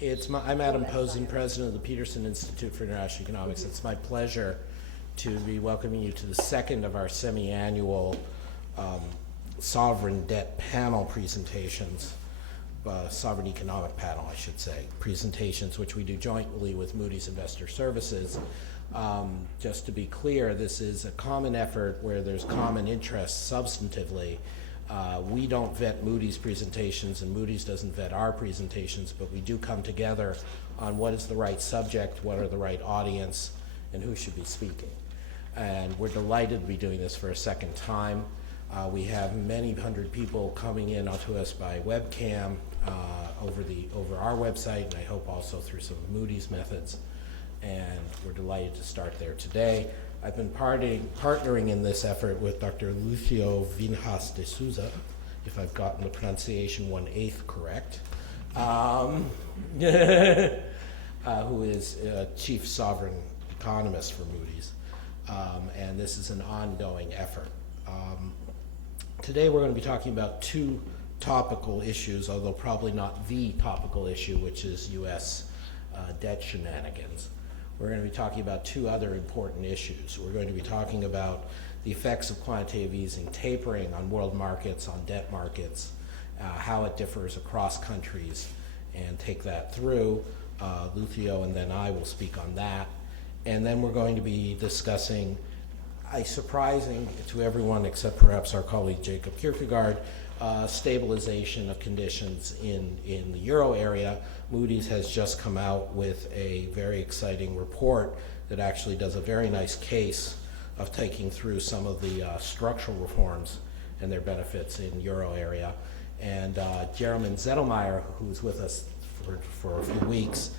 I'm Adam Posen, president of the Peterson Institute for International Economics. It's my pleasure to be welcoming you to the second of our semi-annual sovereign debt panel presentations, sovereign economic panel, I should say, presentations which we do jointly with Moody's Investor Services. Just to be clear, this is a common effort where there's common interest substantively. We don't vet Moody's presentations and Moody's doesn't vet our presentations, but we do come together on what is the right subject, what are the right audience, and who should be speaking. And we're delighted to be doing this for a second time. We have many hundred people coming in onto us by webcam over our website, and I hope also through some of Moody's methods. And we're delighted to start there today. I've been partnering in this effort with Dr. Lucio Vinhas de Souza, if I've gotten the pronunciation 1/8 correct, who is chief sovereign economist for Moody's. And this is an ongoing effort. Today we're going to be talking about two topical issues, although probably not the topical issue, which is U.S. Debt shenanigans. We're going to be talking about two other important issues. We're going to be talking about the effects of quantitative easing tapering on world markets, on debt markets, how it differs across countries, and take that through. Lucio and then I will speak on that. And then we're going to be discussing, surprising to everyone except perhaps our colleague Jacob Kierkegaard, stabilization of conditions in the euro area. Moody's has just come out with a very exciting report that actually does a very nice case of taking through some of the structural reforms and their benefits in euro area. And Jeremy Zettelmeyer, who's with us for a few weeks,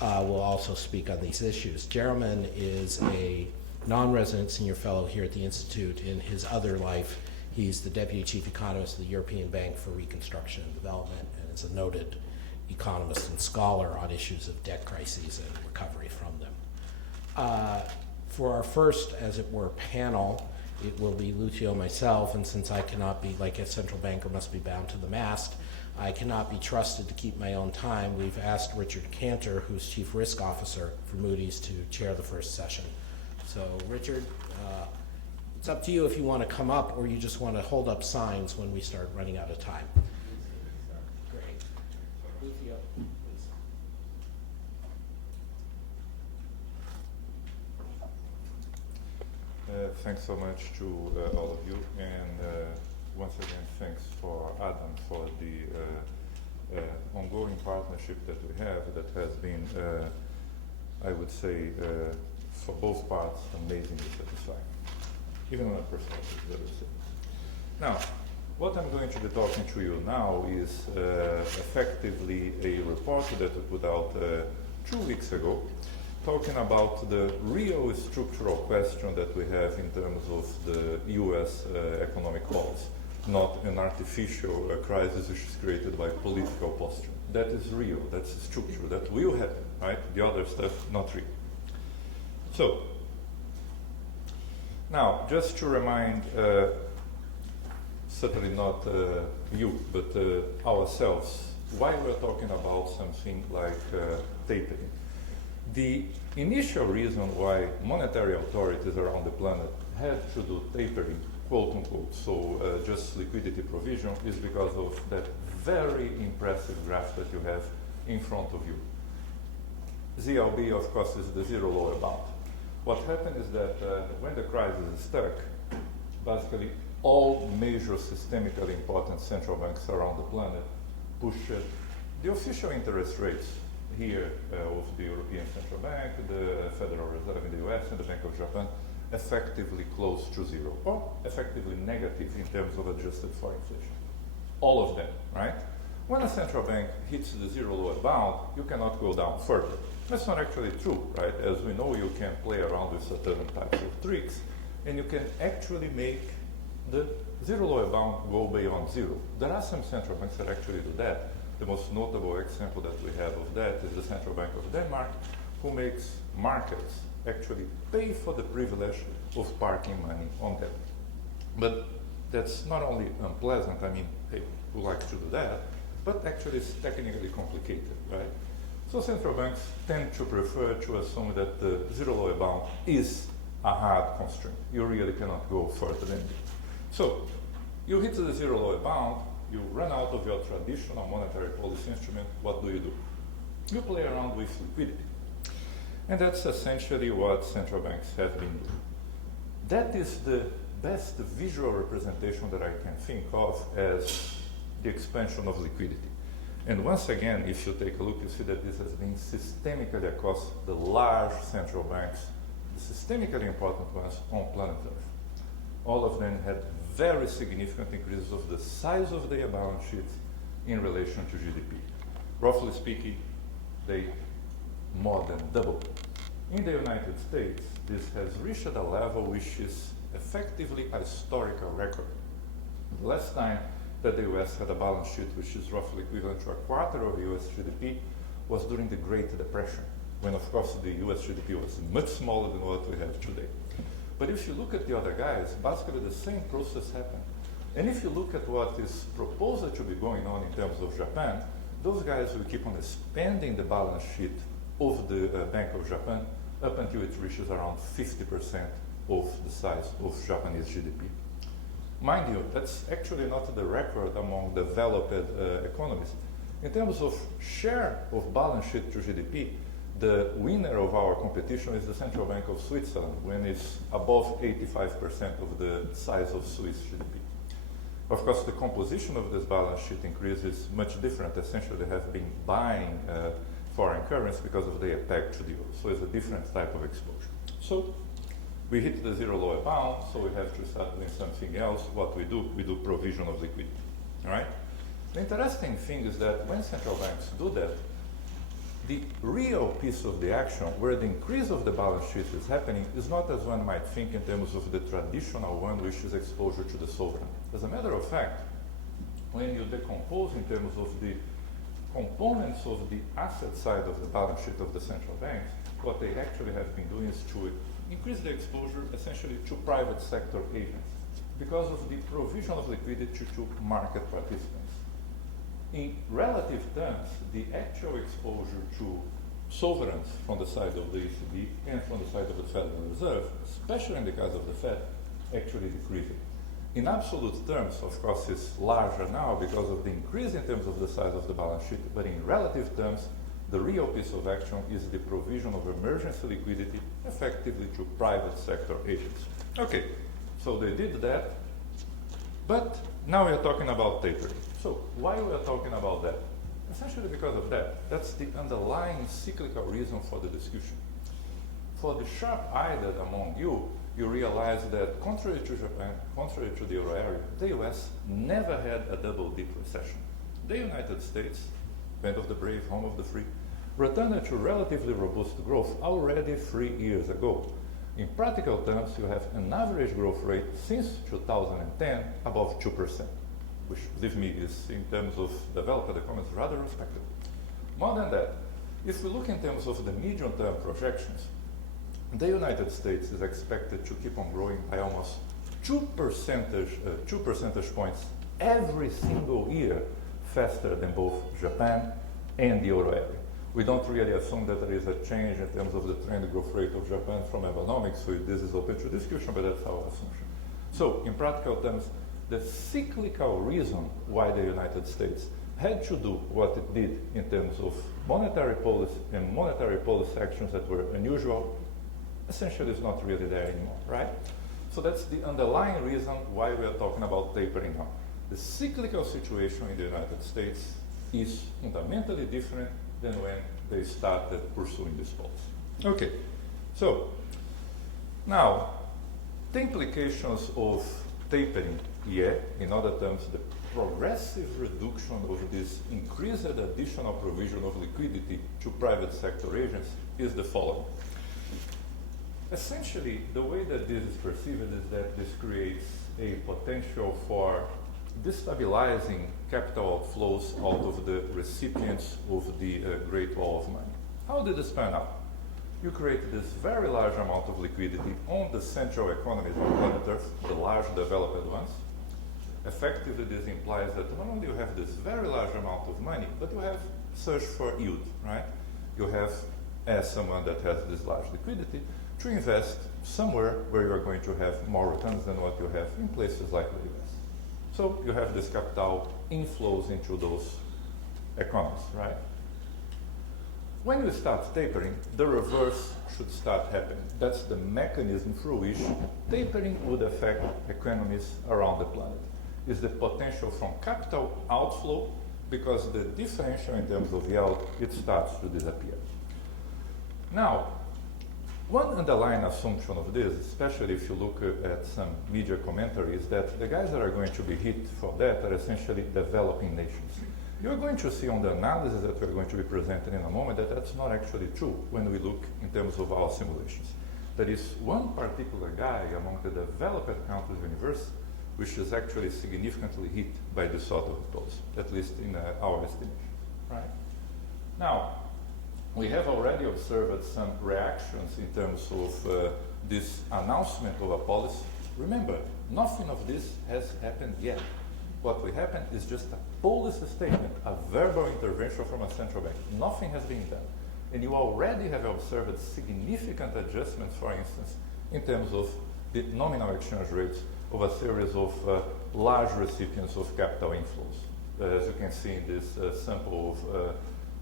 will also speak on these issues. Jeremy is a non-resident senior fellow here at the Institute. In his other life, he's the deputy chief economist of the European Bank for Reconstruction and Development, and is a noted economist and scholar on issues of debt crises and recovery from them. For our first, as it were, panel, it will be Lucio, myself, and since I cannot be, like a central banker must be bound to the mast, I cannot be trusted to keep my own time. We've asked Richard Cantor, who's chief risk officer for Moody's, to chair the first session. So Richard, it's up to you if you want to come up or you just want to hold up signs when we start running out of time. Great. Lucio, please. Thanks so much to all of you, and once again, thanks for Adam for the ongoing partnership that we have that has been, I would say, for both parts, amazingly satisfying. Even on a personal level. Now, what I'm going to be talking to you now is effectively a report that we put out 2 weeks ago, talking about the real structural question that we have in terms of the U.S. economic goals, not an artificial crisis which is created by political posture. That is real, that's structural, that will happen, right? The other stuff, not real. So, now, just to remind, certainly not you, but ourselves, why we're talking about something like tapering. The initial reason why monetary authorities around the planet had to do tapering, quote unquote, so just liquidity provision, is because of that very impressive graph that you have in front of you. ZLB, of course, is the zero lower bound. What happened is that when the crisis is stuck, basically all major systemically important central banks around the planet pushed the official interest rates here of the European Central Bank, the Federal Reserve in the US, and the Bank of Japan effectively close to zero, or effectively negative in terms of adjusted for inflation. All of them, right? When a central bank hits the zero lower bound, you cannot go down further. That's not actually true, right? As we know, you can play around with certain types of tricks, and you can actually make the zero lower bound go beyond zero. There are some central banks that actually do that. The most notable example that we have of that is the Central Bank of Denmark, who makes markets actually pay for the privilege of parking money on them. But that's not only unpleasant, I mean, hey, who likes to do that, but actually it's technically complicated, right? So central banks tend to prefer to assume that the zero lower bound is a hard constraint. You really cannot go further than it. So you hit the zero lower bound, you run out of your traditional monetary policy instrument, what do? You play around with liquidity. And that's essentially what central banks have been doing. That is the best visual representation that I can think of as the expansion of liquidity. And once again, if you take a look, you see that this has been systemically across the large central banks, the systemically important ones on planet Earth. All of them had very significant increases of the size of their balance sheets in relation to GDP. Roughly speaking, they more than doubled. In the United States, this has reached a level which is effectively a historical record. The last time that the US had a balance sheet which is roughly equivalent to a quarter of US GDP was during the Great Depression, when of course the US GDP was much smaller than what we have today. But if you look at the other guys, basically the same process happened. And if you look at what is proposed to be going on in terms of Japan, those guys will keep on expanding the balance sheet of the Bank of Japan up until it reaches around 50% of the size of Japanese GDP. Mind you, that's actually not the record among developed economies. In terms of share of balance sheet to GDP, the winner of our competition is the Central Bank of Switzerland, when it's above 85% of the size of Swiss GDP. Of course, the composition of this balance sheet increase is much different. Essentially, they have been buying foreign currency because of their peg to the euro. So it's a different type of exposure. So we hit the zero lower bound, so we have to start doing something else. What we do provision of liquidity. All right? The interesting thing is that when central banks do that, the real piece of the action, where the increase of the balance sheet is happening, is not as one might think in terms of the traditional one, which is exposure to the sovereign. As a matter of fact, when you decompose in terms of the components of the asset side of the balance sheet of the central banks, what they actually have been doing is to increase the exposure essentially to private sector agents because of the provision of liquidity to market participants. In relative terms, the actual exposure to sovereigns from the side of the ECB and from the side of the Federal Reserve, especially in the case of the Fed, actually decreasing. In absolute terms, of course, it's larger now because of the increase in terms of the size of the balance sheet, but in relative terms, the real piece of action is the provision of emergency liquidity effectively to private sector agents. Okay, so they did that, but now we are talking about tapering. So why we are talking about that? Essentially because of that. That's the underlying cyclical reason for the discussion. For the sharp-eyed among you, you realize that contrary to Japan, contrary to the euro area, the US never had a double-dip recession. The United States, land of the brave, home of the free, returned to relatively robust growth already 3 years ago. In practical terms, you have an average growth rate since 2010 above 2%, which, believe me, is in terms of developed economies rather respectable. More than that, if we look in terms of the medium-term projections, the United States is expected to keep on growing by almost 2 percentage points every single year faster than both Japan and the euro area. We don't really assume that there is a change in terms of the trend growth rate of Japan from Abenomics, so this is open to discussion, but that's our assumption. So, in practical terms, the cyclical reason why the United States had to do what it did in terms of monetary policy and monetary policy actions that were unusual, essentially is not really there anymore, right? So that's the underlying reason why we are talking about tapering now. The cyclical situation in the United States is fundamentally different than when they started pursuing this policy. Okay, so now the implications of tapering, in other terms, the progressive reduction of this increased additional provision of liquidity to private sector agents is the following. Essentially, the way that this is perceived is that this creates a potential for destabilizing capital outflows out of the recipients of the Great Wall of Money. How did this pan out? You create this very large amount of liquidity on the central economies of planet Earth, the large developed ones. Effectively, this implies that not only you have this very large amount of money, but you have search for yield, right? you have, as someone that has this large liquidity, to invest somewhere where you are going to have more returns than what you have in places like the US. So you have this capital inflows into those economies, right? When you start tapering, the reverse should start happening. That's the mechanism through which tapering would affect economies around the planet. Is the potential from capital outflow, because the differential in terms of yield, it starts to disappear. Now, one underlying assumption of this, especially if you look at some media commentary, is that the guys that are going to be hit for that are essentially developing nations. You're going to see on the analysis that we're going to be presenting in a moment that that's not actually true when we look in terms of our simulations. There is one particular guy among the developed countries universe which is actually significantly hit by this sort of approach, at least in our estimation, right? Now, we have already observed some reactions in terms of this announcement of a policy. Remember, nothing of this has happened yet. What will happen is just a policy statement, a verbal intervention from a central bank. Nothing has been done. And you already have observed significant adjustments, for instance, in terms of the nominal exchange rates of a series of large recipients of capital inflows, as you can see in this sample of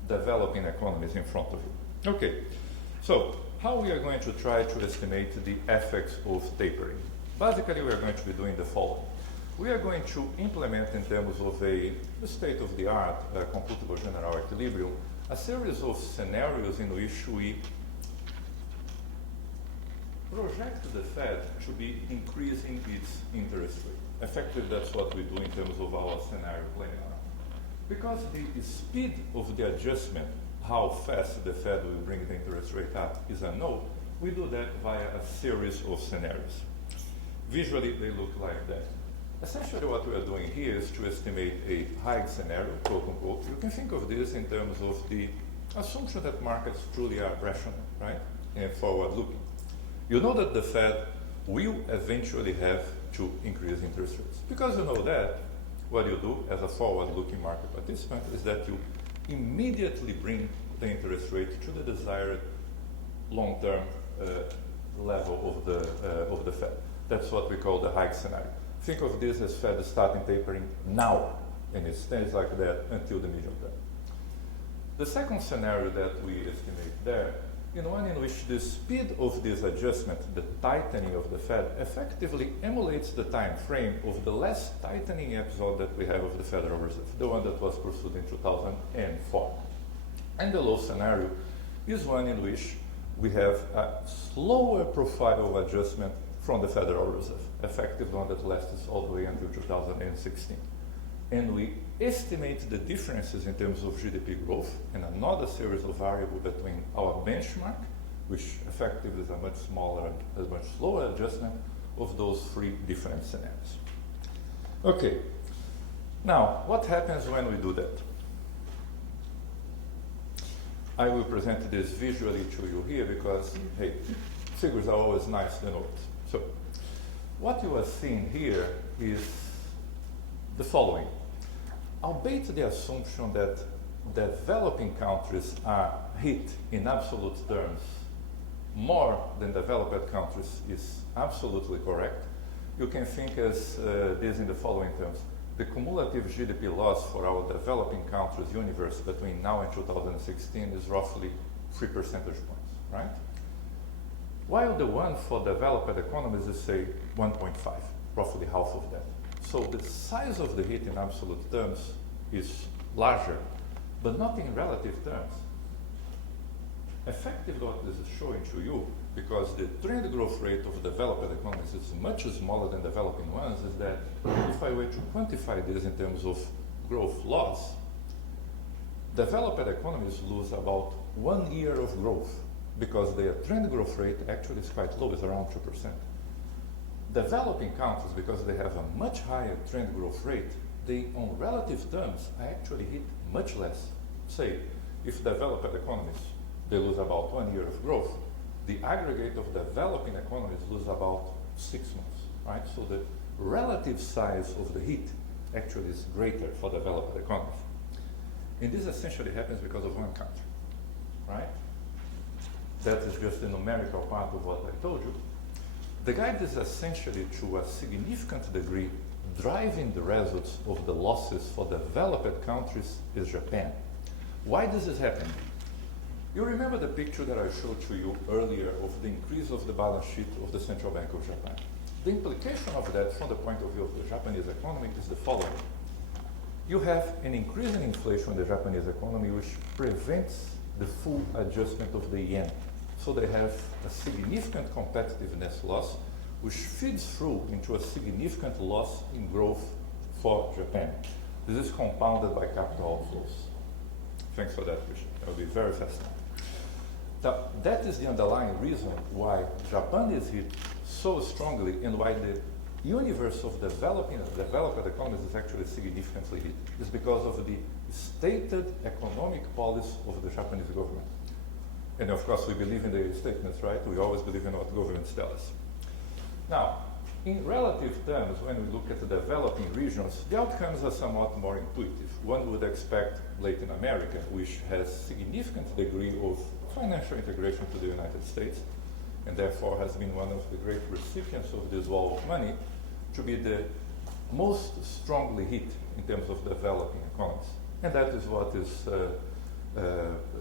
developing economies in front of you. Okay, so how we are going to try to estimate the effects of tapering? Basically, we are going to be doing the following. We are going to implement in terms of a state-of-the-art computable general equilibrium a series of scenarios in which we project the Fed to be increasing its interest rate. Effectively, that's what we do in terms of our scenario planning. Because the speed of the adjustment, how fast the Fed will bring the interest rate up, is unknown, we do that via a series of scenarios. Visually, they look like that. Essentially, what we are doing here is to estimate a hike scenario, quote unquote. You can think of this in terms of the assumption that markets truly are rational, right, and forward-looking. You know that the Fed will eventually have to increase interest rates. Because you know that, what you do as a forward-looking market participant is that you immediately bring the interest rate to the desired long-term level of the Fed. That's what we call the hike scenario. Think of this as Fed starting tapering now, and it stays like that until the medium term. The second scenario that we estimate there is one in which the speed of this adjustment, the tightening of the Fed, effectively emulates the time frame of the last tightening episode that we have of the Federal Reserve, the one that was pursued in 2004. And the low scenario is one in which we have a slower profile of adjustment from the Federal Reserve, effective one that lasts all the way until 2016. And we estimate the differences in terms of GDP growth and another series of variables between our benchmark, which effectively is a much smaller, a much slower adjustment of those three different scenarios. Okay, now what happens when we do that? I will present this visually to you here because, hey, figures are always nice to note. So, what you are seeing here is the following. Albeit the assumption that developing countries are hit in absolute terms more than developed countries is absolutely correct, you can think as this in the following terms. The cumulative GDP loss for our developing countries universe between now and 2016 is roughly 3 percentage points, right? While the one for developed economies is, say, 1.5, roughly half of that. So the size of the hit in absolute terms is larger, but not in relative terms. Effectively, what this is showing to you, because the trend growth rate of developed economies is much smaller than developing ones, is that if I were to quantify this in terms of growth loss, developed economies lose about 1 year of growth because their trend growth rate actually is quite low, it's around 2%. Developing countries, because they have a much higher trend growth rate, they, on relative terms, actually hit much less. Say, if developed economies, they lose about 1 year of growth, the aggregate of developing economies lose about 6 months, right? So the relative size of the hit actually is greater for developed economies. And this essentially happens because of one country, right? that is just the numerical part of what I told you. The guide is essentially, to a significant degree, driving the results of the losses for developed countries is Japan. Why this is happening? You remember the picture that I showed to you earlier of the increase of the balance sheet of the Central Bank of Japan. The implication of that from the point of view of the Japanese economy is the following. You have an increase in inflation in the Japanese economy which prevents the full adjustment of the yen. So they have a significant competitiveness loss which feeds through into a significant loss in growth for Japan. This is compounded by capital outflows. Thanks for that, Christian. That will be very fast. That is the underlying reason why Japan is hit so strongly and why the universe of developed economies is actually significantly hit. It's because of the stated economic policy of the Japanese government. And of course, we believe in the statements, right? We always believe in what governments tell us. Now, in relative terms, when we look at the developing regions, the outcomes are somewhat more intuitive. One would expect Latin America, which has significant degree of financial integration to the United States, and therefore has been one of the great recipients of this wall of money, to be the most strongly hit in terms of developing economies. And that is what is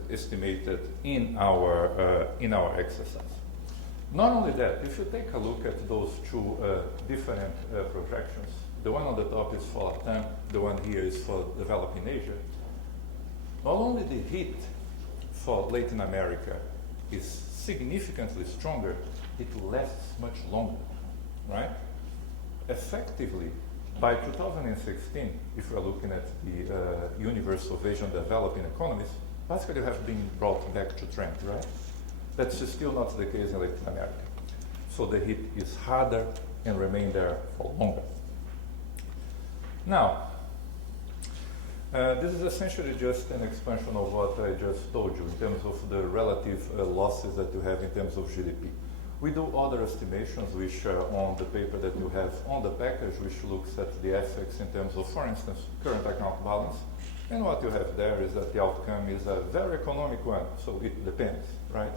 estimated in our exercise. Not only that, if you take a look at those two different projections, the one on the top is for LATAM, the one here is for developing Asia. Not only the hit for Latin America is significantly stronger, it lasts much longer, right? Effectively, by 2016, if we're looking at the universe of Asian developing economies, basically have been brought back to trend, right? That's still not the case in Latin America. So the hit is harder and remain there for longer. Now, this is essentially just an expansion of what I just told you in terms of the relative losses that you have in terms of GDP. We do other estimations which are on the paper that you have on the package, which looks at the effects in terms of, for instance, current account balance. And what you have there is that the outcome is a very economic one, so it depends, right?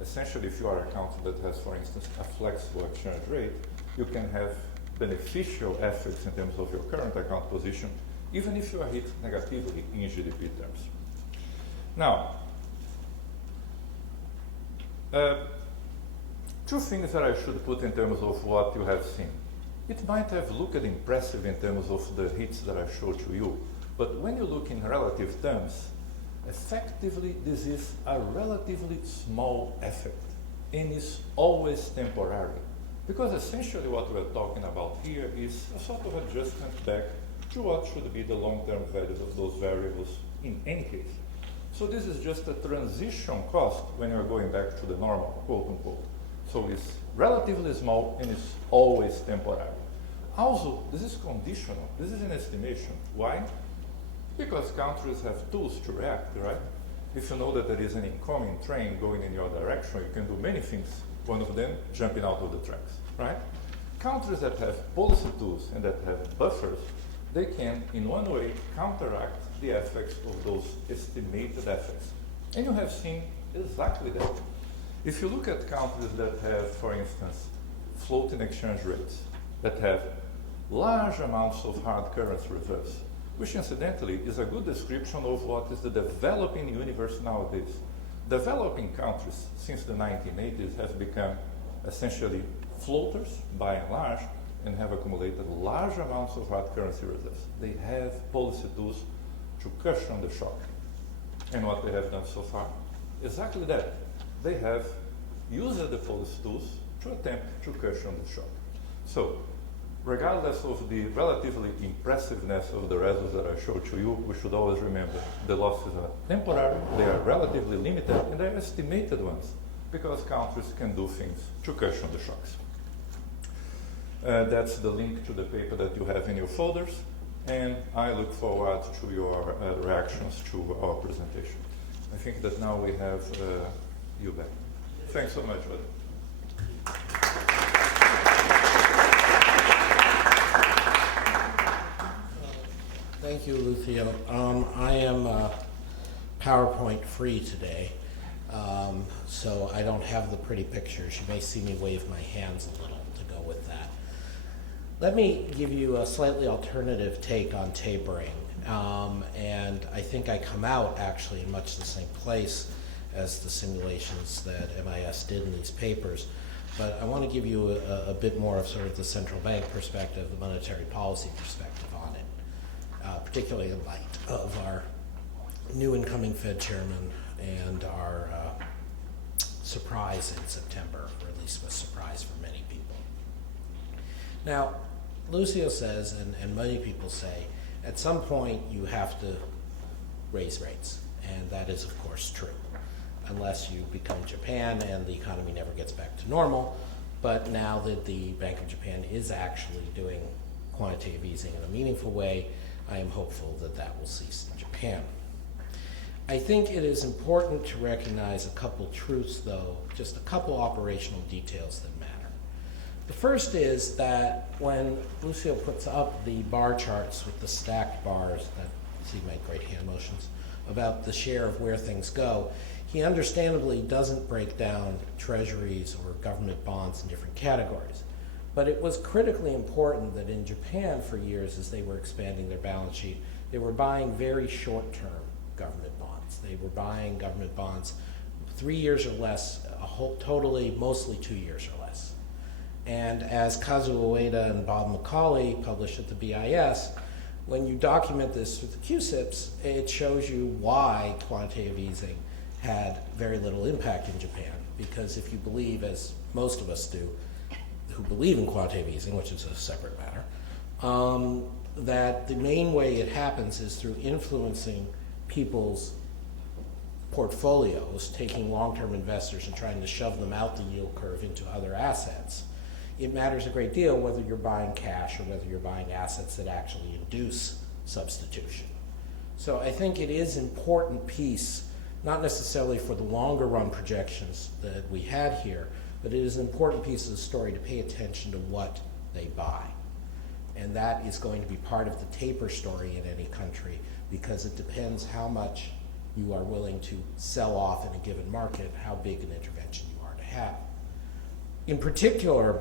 Essentially, if you are a country that has, for instance, a flexible exchange rate, you can have beneficial effects in terms of your current account position, even if you are hit negatively in GDP terms. Now, two things that I should put in terms of what you have seen. It might have looked impressive in terms of the hits that I showed to you, but when you look in relative terms, effectively this is a relatively small effect and is always temporary. Because essentially what we're talking about here is a sort of adjustment back to what should be the long-term values of those variables in any case. So this is just a transition cost when you're going back to the normal, quote unquote. So it's relatively small and it's always temporary. Also, this is conditional. This is an estimation. Why? Because countries have tools to react, right? If you know that there is an incoming train going in your direction, you can do many things. One of them, jumping out of the tracks, right? Countries that have policy tools and that have buffers, they can, in one way, counteract the effects of those estimated effects. And you have seen exactly that. If you look at countries that have, for instance, floating exchange rates, that have large amounts of hard currency reserves, which incidentally is a good description of what is the developing universe nowadays. Developing countries since the 1980s have become essentially floaters by and large and have accumulated large amounts of hard currency reserves. They have policy tools to cushion the shock. And what they have done so far? Exactly that. They have used the policy tools to attempt to cushion the shock. So, regardless of the relatively impressiveness of the results that I showed to you, we should always remember the losses are temporary, they are relatively limited, and they are estimated ones, because countries can do things to cushion the shocks. That's the link to the paper that you have in your folders, and I look forward to your reactions to our presentation. I think that now we have you back. Thanks so much, Bud. Thank you, Lucio. I am PowerPoint free today, So I don't have the pretty pictures. You may see me wave my hands a little to go with that. Let me give you a slightly alternative take on tapering. And I think I come out actually in much the same place as the simulations that MIS did in these papers. But I want to give you a bit more of sort of the central bank perspective, the monetary policy perspective on it, particularly in light of our new incoming Fed chairman and our surprise in September, or at least was surprise for many people. Now, Lucio says, and many people say, at some point you have to raise rates, and that is of course true, unless you become Japan and the economy never gets back to normal. But now that the Bank of Japan is actually doing quantitative easing in a meaningful way, I am hopeful that that will cease in Japan. I think it is important to recognize a couple truths, though, just a couple operational details that matter. The first is that when Lucio puts up the bar charts with the stacked bars, that see my great hand motions, about the share of where things go, he understandably doesn't break down treasuries or government bonds in different categories. But it was critically important that in Japan for years, as they were expanding their balance sheet, they were buying very short-term government bonds. They were buying government bonds 3 years or less, totally, mostly 2 years or less. And as Kazuo Ueda and Bob McCauley published at the BIS, when you document this with the QSIPs, it shows you why quantitative easing had very little impact in Japan. Because if you believe, as most of us do, who believe in quantitative easing, which is a separate matter, that the main way it happens is through influencing people's portfolios, taking long-term investors and trying to shove them out the yield curve into other assets. It matters a great deal whether you're buying cash or whether you're buying assets that actually induce substitution. So I think it is an important piece, not necessarily for the longer run projections that we had here, but it is an important piece of the story to pay attention to what they buy. And that is going to be part of the taper story in any country, because it depends how much you are willing to sell off in a given market, how big an intervention you are to have. In particular,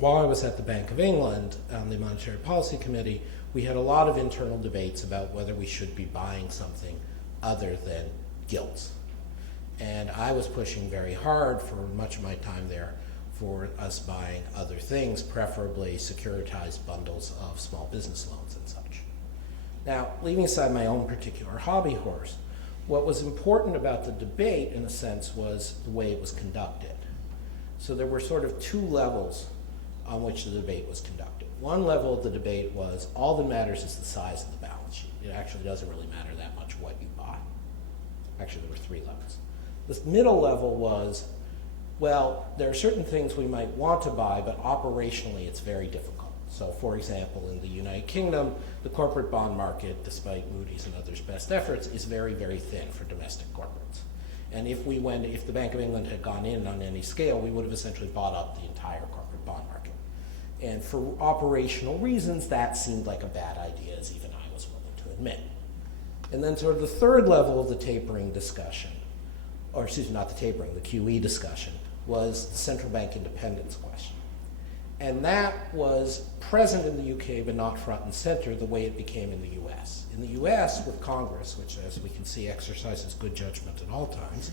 while I was at the Bank of England on the Monetary Policy Committee, we had a lot of internal debates about whether we should be buying something other than gilts. And I was pushing very hard for much of my time there for us buying other things, preferably securitized bundles of small business loans and such. Now, leaving aside my own particular hobby horse, what was important about the debate, in a sense, was the way it was conducted. So there were sort of two levels on which the debate was conducted. One level of the debate was, all that matters is the size of the balance sheet. It actually doesn't really matter that much what you buy. Actually, there were three levels. This middle level was, well, there are certain things we might want to buy, but operationally it's very difficult. So, for example, in the United Kingdom, the corporate bond market, despite Moody's and others' best efforts, is very, very thin for domestic corporates. And if the Bank of England had gone in on any scale, we would have essentially bought up the entire corporate bond market. And for operational reasons, that seemed like a bad idea, as even I was willing to admit. And then sort of the third level of the tapering discussion, or excuse me, not the tapering, the QE discussion, was the central bank independence question. And that was present in the UK, but not front and center the way it became in the US. In the US, with Congress, which, as we can see, exercises good judgment at all times,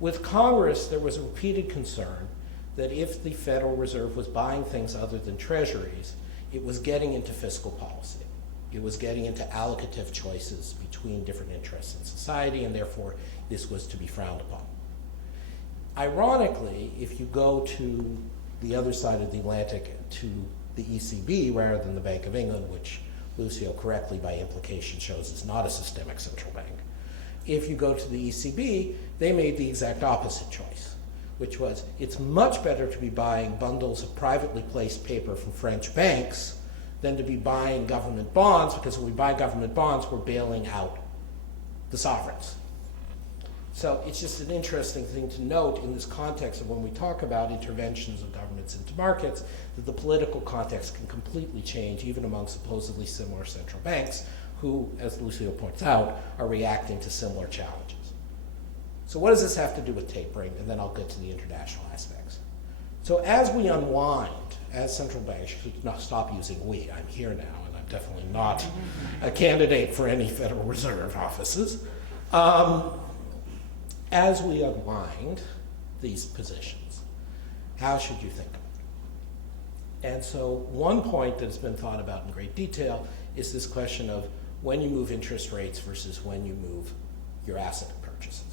with Congress, there was a repeated concern that if the Federal Reserve was buying things other than treasuries, it was getting into fiscal policy. It was getting into allocative choices between different interests in society, and therefore this was to be frowned upon. Ironically, if you go to the other side of the Atlantic to the ECB rather than the Bank of England, which Lucio correctly by implication shows is not a systemic central bank, if you go to the ECB, they made the exact opposite choice, which was it's much better to be buying bundles of privately placed paper from French banks than to be buying government bonds, because when we buy government bonds, we're bailing out the sovereigns. So it's just an interesting thing to note in this context of when we talk about interventions of governments into markets, that the political context can completely change even among supposedly similar central banks who, as Lucio points out, are reacting to similar challenges. So what does this have to do with tapering? And then I'll get to the international aspects. So as we unwind, as central banks should not stop using we. I'm here now, and I'm definitely not a candidate for any Federal Reserve offices. As we unwind these positions, how should you think of it? And so one point that's been thought about in great detail is this question of when you move interest rates versus when you move your asset purchases.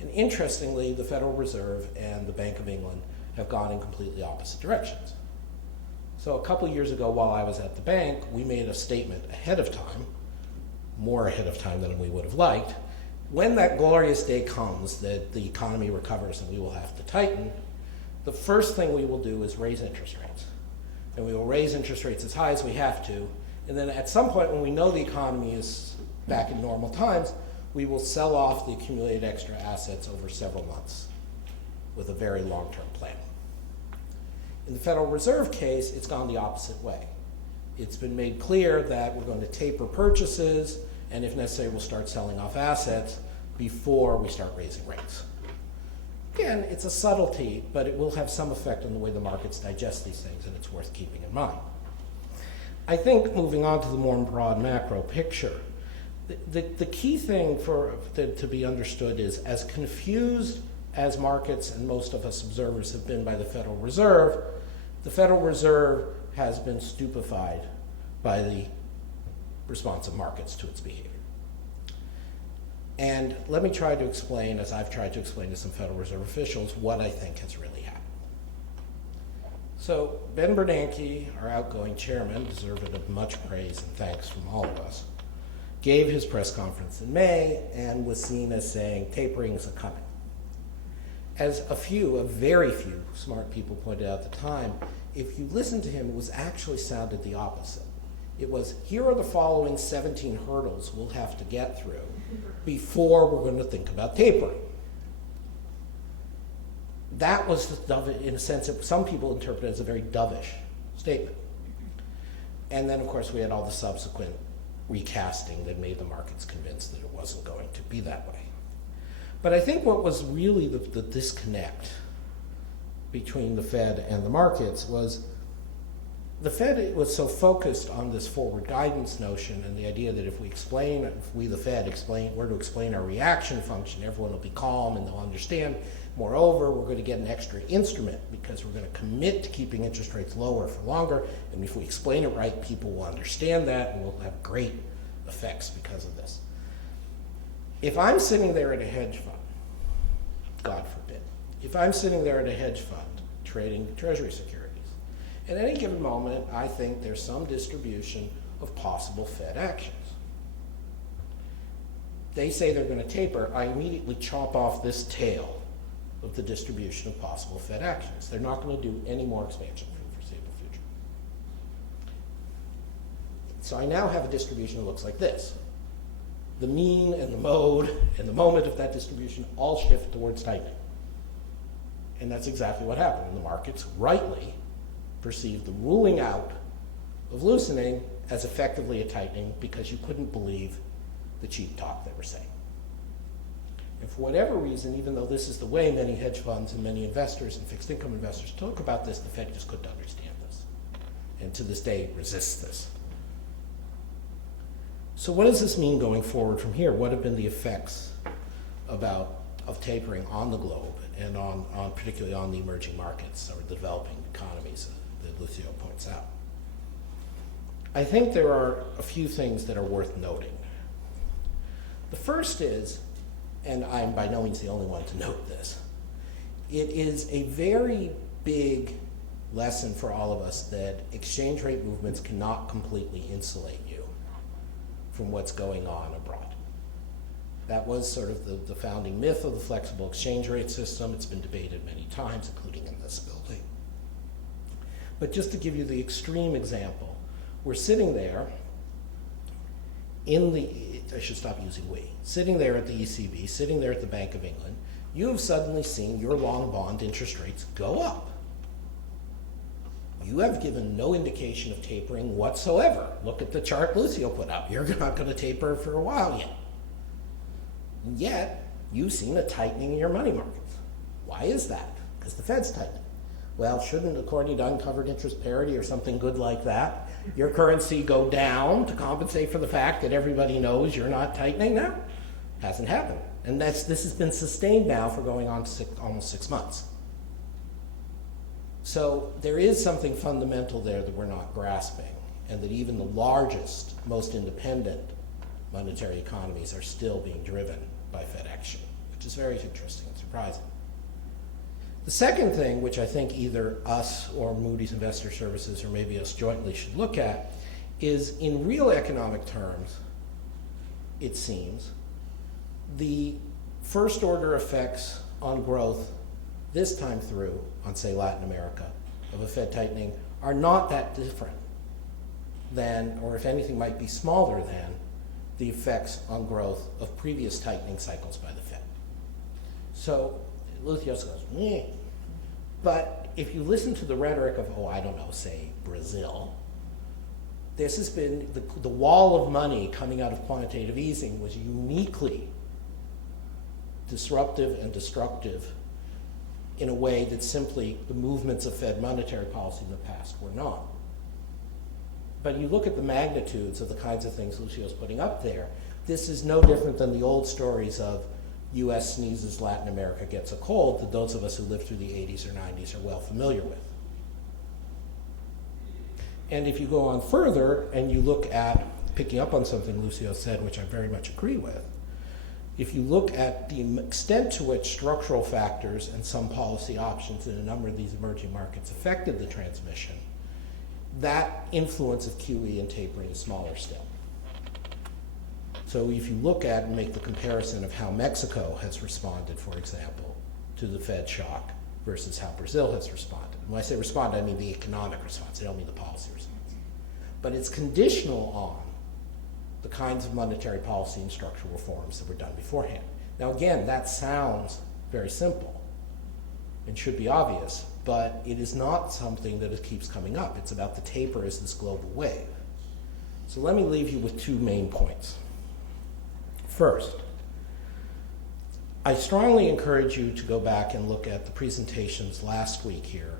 And interestingly, the Federal Reserve and the Bank of England have gone in completely opposite directions. So a couple years ago while I was at the bank, we made a statement ahead of time, more ahead of time than we would have liked. When that glorious day comes that the economy recovers and we will have to tighten, the first thing we will do is raise interest rates. And we will raise interest rates as high as we have to. And then at some point when we know the economy is back in normal times, we will sell off the accumulated extra assets over several months with a very long-term plan. In the Federal Reserve case, it's gone the opposite way. It's been made clear that we're going to taper purchases, and if necessary, we'll start selling off assets before we start raising rates. Again, it's a subtlety, but it will have some effect on the way the markets digest these things, and it's worth keeping in mind. I think moving on to the more broad macro picture, the key thing to be understood is as confused as markets and most of us observers have been by the Federal Reserve has been stupefied by the response of markets to its behavior. And let me try to explain, as I've tried to explain to some Federal Reserve officials, what I think has really happened. So Ben Bernanke, our outgoing chairman, deserved of much praise and thanks from all of us, gave his press conference in May and was seen as saying tapering is coming. As a very few smart people pointed out at the time, if you listen to him, it was actually sounded the opposite. It was, here are the following 17 hurdles we'll have to get through before we're going to think about tapering. That was the dovish, in a sense, some people interpret it as a very dovish statement. And then, of course, we had all the subsequent recasting that made the markets convinced that it wasn't going to be that way. But I think what was really the disconnect between the Fed and the markets was the Fed was so focused on this forward guidance notion and the idea that if we the Fed were to explain our reaction function, everyone will be calm and they'll understand. Moreover, we're going to get an extra instrument because we're going to commit to keeping interest rates lower for longer, and if we explain it right, people will understand that and we'll have great effects because of this. If I'm sitting there at a hedge fund, God forbid, if I'm sitting there at a hedge fund trading treasury securities, at any given moment, I think there's some distribution of possible Fed actions. They say they're going to taper, I immediately chop off this tail of the distribution of possible Fed actions. They're not going to do any more expansion for the foreseeable future. So I now have a distribution that looks like this. The mean and the mode and the moment of that distribution all shift towards tightening. And that's exactly what happened. And the markets rightly perceived the ruling out of loosening as effectively a tightening because you couldn't believe the cheap talk they were saying. And for whatever reason, even though this is the way many hedge funds and many investors and fixed income investors talk about this, the Fed just couldn't understand this. And to this day, resists this. So what does this mean going forward from here? What have been the effects of tapering on the globe and on particularly on the emerging markets or the developing economies that Lucio points out? I think there are a few things that are worth noting. The first is, and I'm by no means the only one to note this, it is a very big lesson for all of us that exchange rate movements cannot completely insulate you from what's going on abroad. That was sort of the founding myth of the flexible exchange rate system. It's been debated many times, including in this building. But just to give you the extreme example, we're sitting there I should stop using we, sitting there at the ECB, sitting there at the Bank of England, you have suddenly seen your long bond interest rates go up. You have given no indication of tapering whatsoever. Look at the chart Lucio put up. You're not going to taper for a while yet. And yet, you've seen a tightening in your money markets. Why is that? Because the Fed's tightening. Well, shouldn't, according to uncovered interest parity or something good like that, your currency go down to compensate for the fact that everybody knows you're not tightening now? Hasn't happened. And this has been sustained now for going on almost 6 months. So there is something fundamental there that we're not grasping, and that even the largest, most independent monetary economies are still being driven by Fed action, which is very interesting and surprising. The second thing, which I think either us or Moody's Investor Services or maybe us jointly should look at, is in real economic terms, it seems, the first order effects on growth this time through on, say, Latin America of a Fed tightening are not that different than, or if anything might be smaller than, the effects on growth of previous tightening cycles by the Fed. So Lucius goes, meh. But if you listen to the rhetoric of, oh, I don't know, say Brazil, this has been, the wall of money coming out of quantitative easing was uniquely disruptive and destructive in a way that simply the movements of Fed monetary policy in the past were not. But you look at the magnitudes of the kinds of things Lucio's putting up there, this is no different than the old stories of US sneezes, Latin America gets a cold that those of us who lived through the 80s or 90s are well familiar with. And if you go on further and you look at, picking up on something Lucio said, which I very much agree with, if you look at the extent to which structural factors and some policy options in a number of these emerging markets affected the transmission, that influence of QE and tapering is smaller still. So if you look at and make the comparison of how Mexico has responded, for example, to the Fed shock versus how Brazil has responded. And when I say respond, I mean the economic response. I don't mean the policy response. But it's conditional on the kinds of monetary policy and structural reforms that were done beforehand. Now again, that sounds very simple and should be obvious, but it is not something that it keeps coming up. It's about the taper as this global wave. So let me leave you with two main points. First, I strongly encourage you to go back and look at the presentations last week here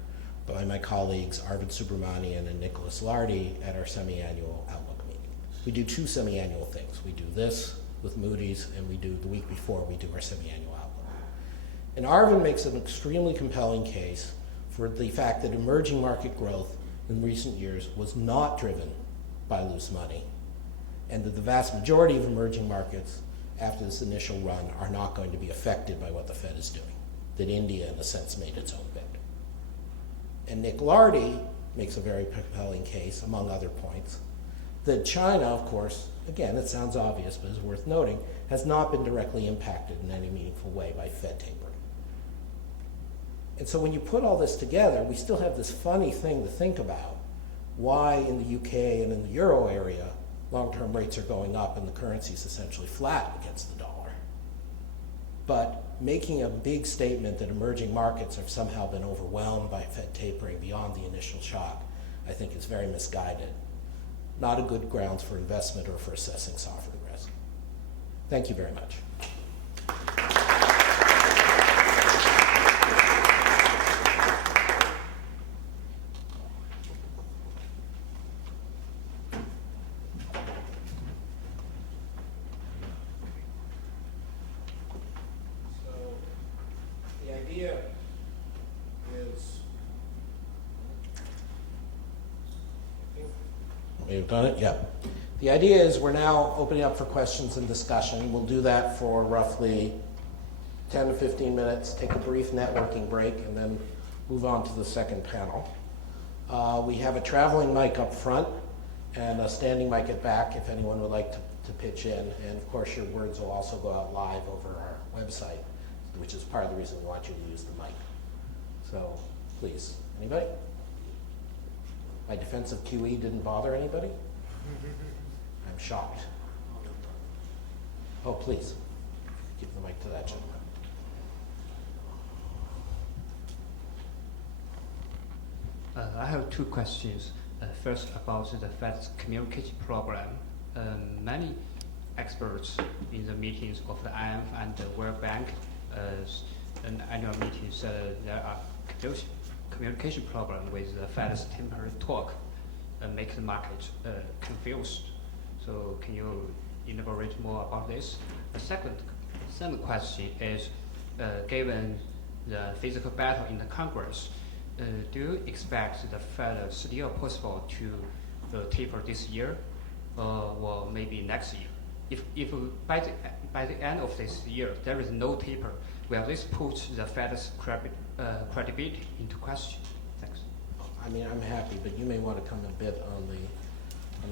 by my colleagues Arvind Subramanian and Nicholas Lardy at our semi-annual Outlook meeting. We do two semi-annual things. We do this with Moody's, and we do the week before we do our semi-annual Outlook. And Arvind makes an extremely compelling case for the fact that emerging market growth in recent years was not driven by loose money, and that the vast majority of emerging markets after this initial run are not going to be affected by what the Fed is doing, that India, in a sense, made its own bed. And Nick Lardy makes a very compelling case, among other points, that China, of course, again, it sounds obvious, but is worth noting, has not been directly impacted in any meaningful way by Fed tapering. And so when you put all this together, we still have this funny thing to think about, why in the UK and in the Euro area, long-term rates are going up and the currency is essentially flat against the dollar. But making a big statement that emerging markets have somehow been overwhelmed by Fed tapering beyond the initial shock, I think is very misguided. Not a good grounds for investment or for assessing sovereign risk. Thank you very much. You've done it? Yeah. The idea is we're now opening up for questions and discussion. We'll do that for roughly 10 to 15 minutes, take a brief networking break, and then move on to the second panel. We have a traveling mic up front and a standing mic at back if anyone would like to pitch in. And of course, your words will also go out live over our website, which is part of the reason we want you to use the mic. So please, anybody? My defense of QE didn't bother anybody? I'm shocked. Oh, please, give the mic to that gentleman. I have two questions. First, about the Fed's communication program. Many experts in the meetings of the IMF and the World Bank and annual meetings, there are communication problem with the Fed's temporary talk and make the market confused. So can you elaborate more about this? The second question is, given the physical battle in the Congress, do you expect the Fed still possible to taper this year or maybe next year? If by the end of this year there is no taper, will this put the Fed's credibility into question? Thanks. I mean, I'm happy, but you may want to comment a bit on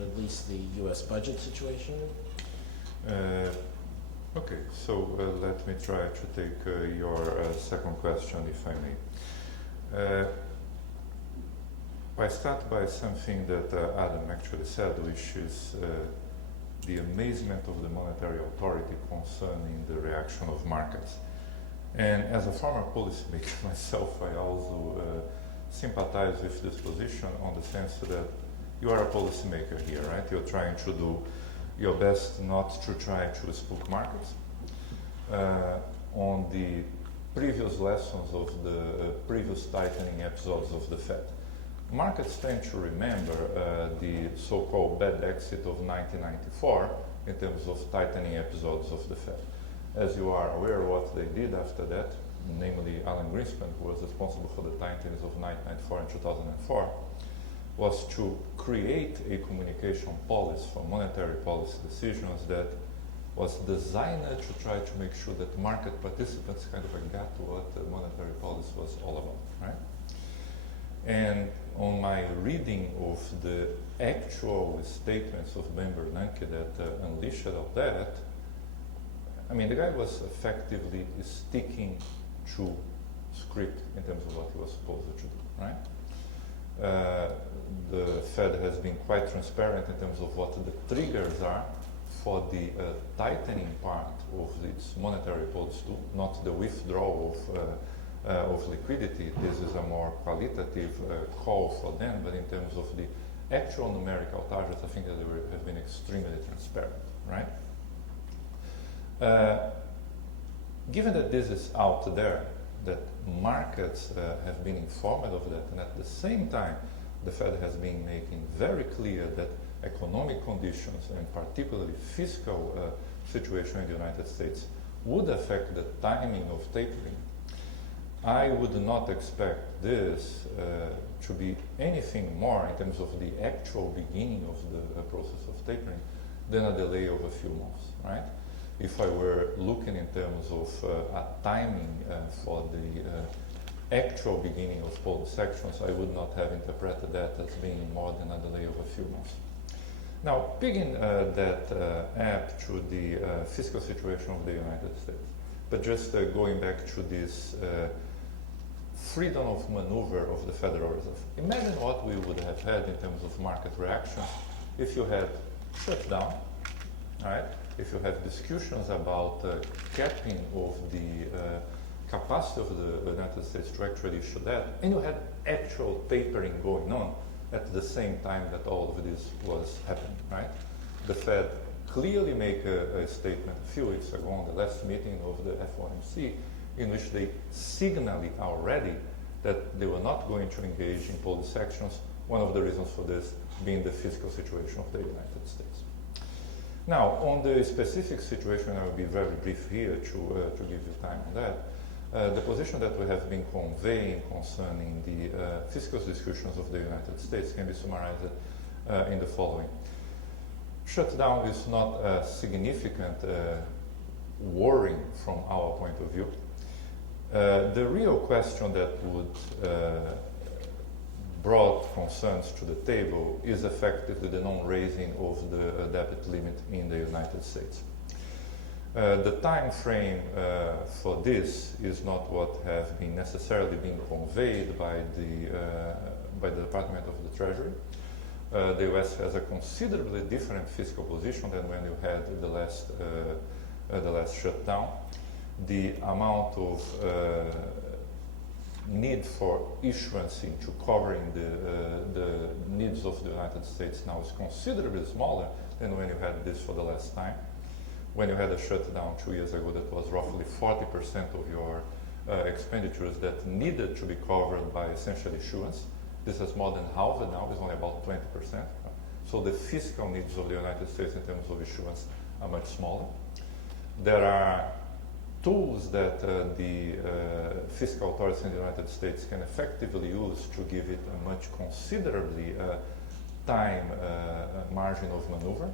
at least the U.S. budget situation. Okay, so let me try to take your second question, if I may. I start by something that Adam actually said, which is the amazement of the monetary authority concerning the reaction of markets. And as a former policymaker myself, I also sympathize with this position on the sense that you are a policymaker here, right? You're trying to do your best not to try to spook markets. On the previous lessons of the previous tightening episodes of the Fed, markets tend to remember the so-called bad exit of 1994 in terms of tightening episodes of the Fed. As you are aware, what they did after that, namely Alan Greenspan, who was responsible for the tightenings of 1994 and 2004, was to create a communication policy for monetary policy decisions that was designed to try to make sure that market participants kind of got to what the monetary policy was all about, right? And on my reading of the actual statements of Ben Bernanke that unleashed all that, I mean, the guy was effectively sticking to script in terms of what he was supposed to do, right? The Fed has been quite transparent in terms of what the triggers are for the tightening part of its monetary policy tool, not the withdrawal of liquidity. This is a more qualitative call for them, but in terms of the actual numerical targets, I think that they have been extremely transparent, right? Given that this is out there, that markets have been informed of that, and at the same time, the Fed has been making very clear that economic conditions, and particularly fiscal situation in the United States, would affect the timing of tapering, I would not expect this to be anything more in terms of the actual beginning of the process of tapering than a delay of a few months, right? If I were looking in terms of a timing for the actual beginning of policy sections, I would not have interpreted that as being more than a delay of a few months. Now, picking that app to the fiscal situation of the United States, but just going back to this freedom of maneuver of the Federal Reserve. Imagine what we would have had in terms of market reactions if you had shut down, right? If you have discussions about capping of the capacity of the United States to actually issue debt, and you had actual tapering going on at the same time that all of this was happening, right? The Fed clearly made a statement a few weeks ago on the last meeting of the FOMC in which they signaled already that they were not going to engage in policy actions, one of the reasons for this being the fiscal situation of the United States. Now, on the specific situation, I will be very brief here to give you time on that. The position that we have been conveying concerning the fiscal discussions of the United States can be summarized in the following. Shutdown is not a significant worry from our point of view. The real question that would brought concerns to the table is effectively the non-raising of the debt limit in the United States. The time frame for this is not what have been necessarily been conveyed by the Department of the Treasury. The US has a considerably different fiscal position than when you had the last shutdown. The amount of need for issuance to covering the needs of the United States now is considerably smaller than when you had this for the last time. when you had a shutdown 2 years ago, that was roughly 40% of your expenditures that needed to be covered by essential issuance. This has more than halved now, it's only about 20%. So the fiscal needs of the United States in terms of issuance are much smaller. There are tools that the fiscal authorities in the United States can effectively use to give it a much considerably time margin of maneuver.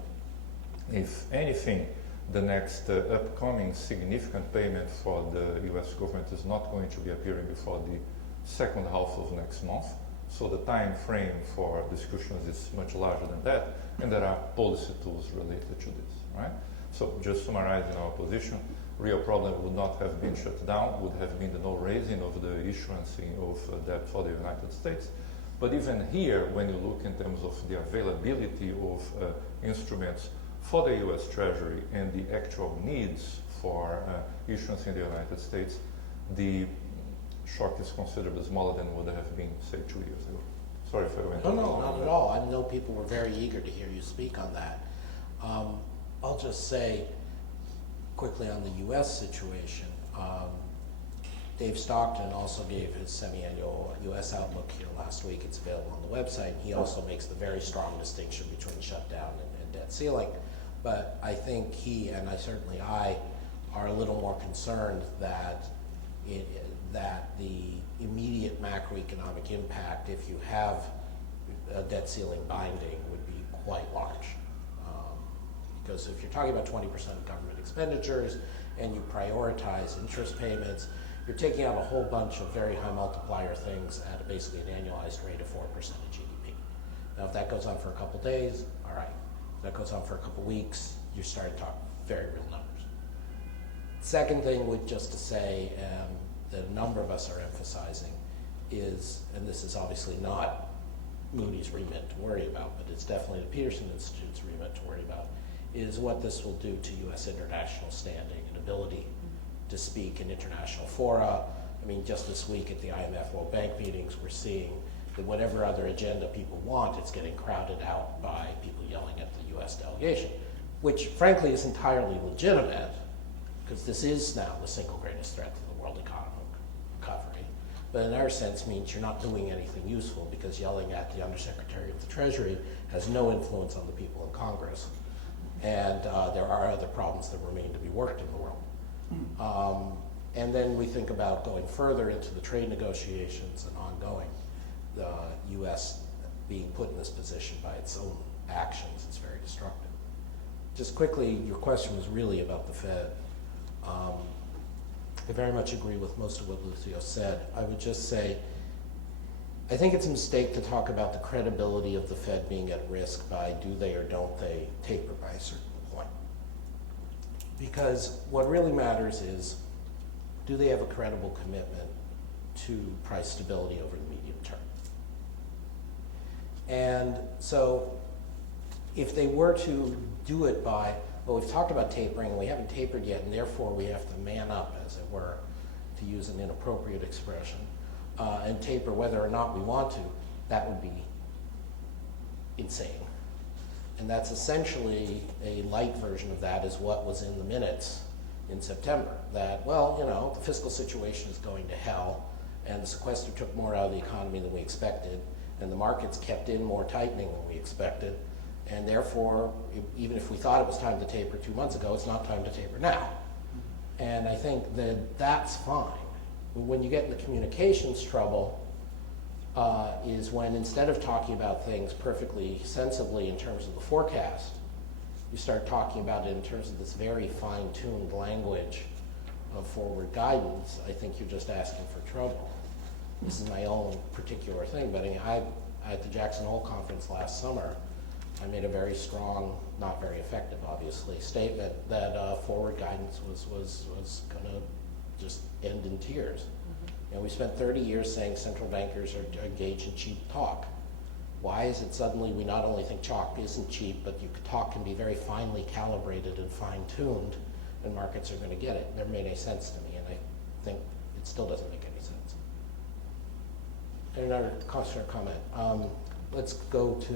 If anything, the next upcoming significant payment for the US government is not going to be appearing before the second half of next month. So the time frame for discussions is much larger than that, and there are policy tools related to this, right? So just summarizing our position, real problem would not have been shut down, would have been the no raising of the issuancing of debt for the United States. But even here, when you look in terms of the availability of instruments for the US Treasury and the actual needs for issuance in the United States, the shock is considerably smaller than would have been, say, 2 years ago. Sorry if I went on. No, not at all. I know people were very eager to hear you speak on that. I'll just say quickly on the U.S. situation. Dave Stockton also gave his semi-annual U.S. outlook here last week. It's available on the website. He also makes the very strong distinction between shutdown and debt ceiling. But I think he, and certainly I, are a little more concerned that the immediate macroeconomic impact, if you have a debt ceiling binding, would be quite large. Because if you're talking about 20% of government expenditures and you prioritize interest payments, you're taking out a whole bunch of very high multiplier things at basically an annualized rate of 4% of GDP. Now, if that goes on for a couple days, all right. If that goes on for a couple weeks, you're starting to talk very real numbers. Second thing would just to say that a number of us are emphasizing is, and this is obviously not Moody's remit to worry about, but it's definitely the Peterson Institute's remit to worry about, is what this will do to U.S. international standing and ability to speak in international fora. I mean, just this week at the IMF World Bank meetings, we're seeing that whatever other agenda people want, it's getting crowded out by people yelling at the U.S. delegation, which frankly is entirely legitimate, because this is now the single greatest threat to the world economic recovery. But in our sense means you're not doing anything useful, because yelling at the Undersecretary of the Treasury has no influence on the people in Congress. And there are other problems that remain to be worked in the world. And then we think about going further into the trade negotiations and ongoing, the U.S. being put in this position by its own actions. It's very destructive. Just quickly, your question was really about the Fed. I very much agree with most of what Lucio said. I would just say, I think it's a mistake to talk about the credibility of the Fed being at risk by do they or don't they taper by a certain point. Because what really matters is, do they have a credible commitment to price stability over the medium term? And so if they were to do it by, well, we've talked about tapering and we haven't tapered yet, and therefore we have to man up, as it were, to use an inappropriate expression, and taper whether or not we want to, that would be insane. And that's essentially a light version of that is what was in the minutes in September. That, well, you know, the fiscal situation is going to hell, and the sequester took more out of the economy than we expected, and the markets kept in more tightening than we expected, and therefore, even if we thought it was time to taper 2 months ago, it's not time to taper now. And I think that that's fine. When you get in the communications trouble is when instead of talking about things perfectly sensibly in terms of the forecast, you start talking about it in terms of this very fine-tuned language of forward guidance. I think you're just asking for trouble. This is my own particular thing, but at the Jackson Hole conference last summer, I made a very strong, not very effective, obviously, statement that forward guidance was going to just end in tears. And we spent 30 years saying central bankers are engaged in cheap talk. Why is it suddenly we not only think talk isn't cheap, but talk can be very finely calibrated and fine-tuned, and markets are going to get it? It never made any sense to me, and I think it still doesn't make any sense. And another question or comment. Let's go to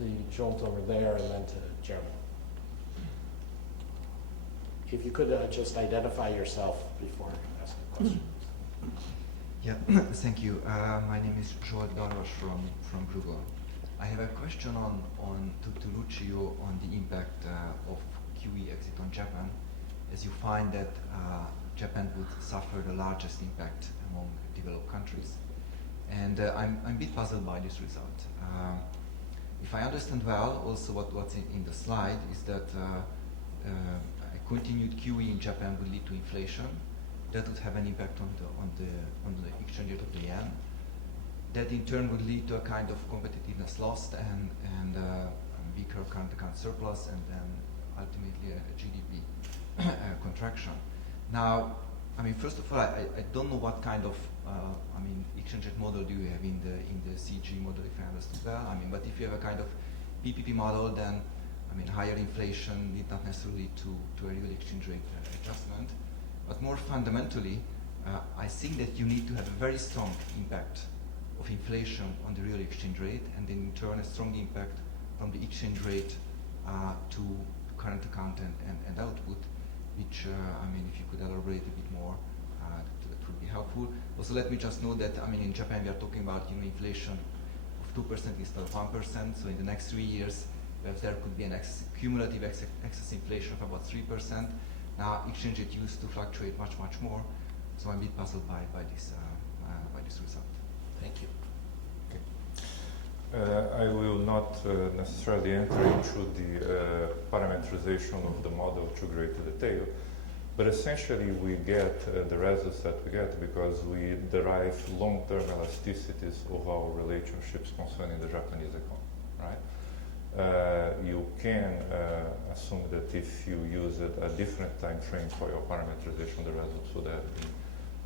the jolt over there and then to Jeremy. If you could just identify yourself before asking a question. Yeah, thank you. My name is Zsolt Darvas from Google. I have a question to Lucio on the impact of QE exit on Japan, as you find that Japan would suffer the largest impact among developed countries. And I'm a bit puzzled by this result. If I understand well, also what's in the slide is that a continued QE in Japan would lead to inflation. That would have an impact on the exchange rate of the yen. That in turn would lead to a kind of competitiveness lost and weaker current account surplus, and then ultimately a GDP contraction. Now, I mean, first of all, I don't know what kind of exchange rate model do you have in the CG model, if I understood well. I mean, but if you have a kind of PPP model, then I mean, higher inflation need not necessarily lead to a real exchange rate adjustment. But more fundamentally, I think that you need to have a very strong impact of inflation on the real exchange rate, and then in turn a strong impact from the exchange rate to current account and output, which, I mean, if you could elaborate a bit more, that would be helpful. Also, let me just note that, I mean, in Japan we are talking about inflation of 2% instead of 1%, so in the next 3 years, there could be an cumulative excess inflation of about 3%. Now, exchange rate used to fluctuate much more, so I'm a bit puzzled by this result. Thank you. I will not necessarily enter into the parameterization of the model to greater detail, but essentially we get the results that we get because we derive long-term elasticities of our relationships concerning the Japanese economy, right? You can assume that if you use a different time frame for your parameterization, the results would have been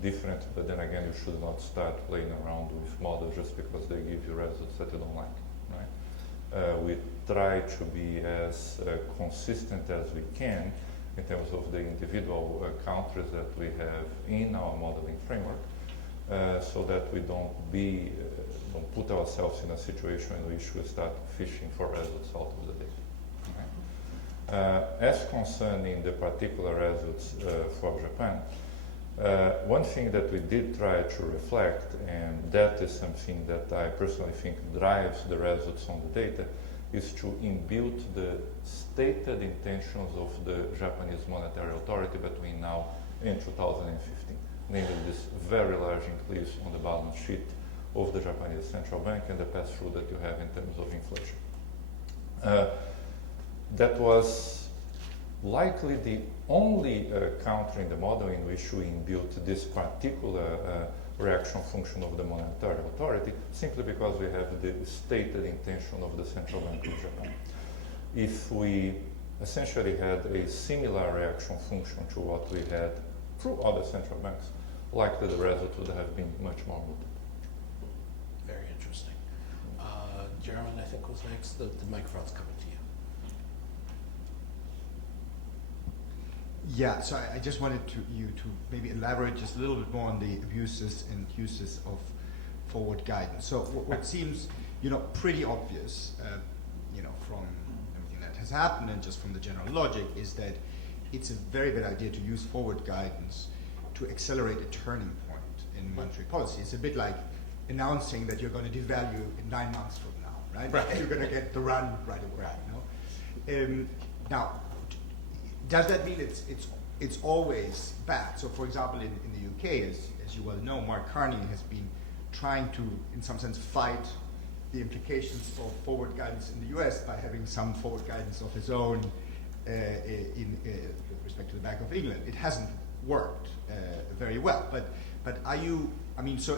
different, but then again, you should not start playing around with models just because they give you results that you don't like, right? We try to be as consistent as we can in terms of the individual countries that we have in our modeling framework, so that we don't put ourselves in a situation in which we start fishing for results out of the data. Okay? As concerning the particular results for Japan, one thing that we did try to reflect, and that is something that I personally think drives the results on the data, is to imbue the stated intentions of the Japanese Monetary Authority between now and 2015, namely this very large increase on the balance sheet of the Japanese central bank and the pass-through that you have in terms of inflation. That was likely the only counter in the model in which we imbued this particular reaction function of the monetary authority, simply because we have the stated intention of the central bank of Japan. If we essentially had a similar reaction function to what we had through other central banks, likely the result would have been much more muted. Very interesting. Jeremy, I think, was next. The microphone's coming to you. Yeah, so I just wanted you to maybe elaborate just a little bit more on the abuses and uses of forward guidance. So what seems, pretty obvious, from everything that has happened and just from the general logic, is that it's a very bad idea to use forward guidance to accelerate a turning point in monetary policy. It's a bit like announcing that you're going to devalue in 9 months from now, right? You're going to get the run right away. Now, does that mean it's always bad? So, for example, in the UK, as you well know, Mark Carney has been trying to, in some sense, fight the implications of forward guidance in the US by having some forward guidance of his own with respect to the Bank of England. It hasn't worked very well. But are you? I mean, so